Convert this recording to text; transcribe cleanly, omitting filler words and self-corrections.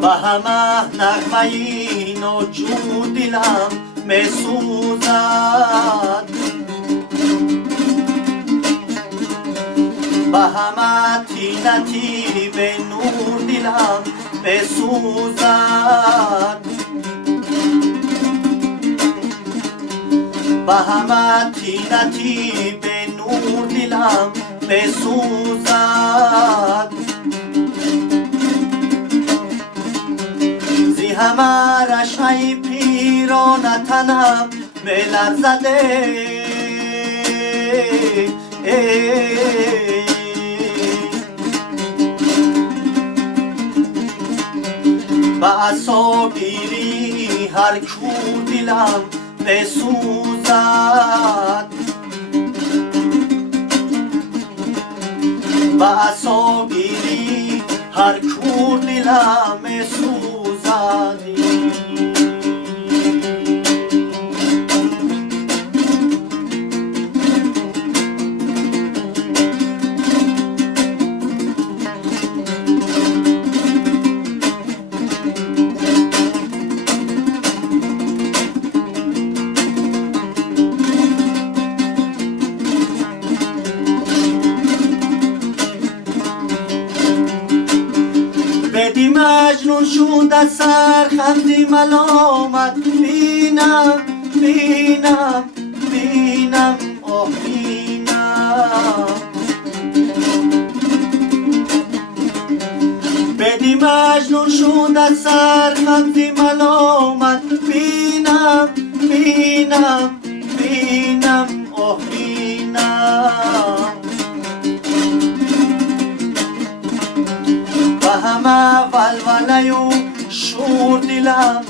به همه نغمه ناجور دلم می سوزد، به همه طینتی به نور دلم می سوزد، به همه طینتی به نور دلم می سوزد. همه رشمه پیران تنم می لرزده، به عصابیری هر کور دلم می سوزد، به عصابیری هر کور دلم می سوزد. بدی مجنون شده سر خندی ملامت بینم بینم بینم آه بینم، بدی مجنون شده سر خندی ملامت بینم بینم بینم آه بینم، به همه ولوله و شور دلم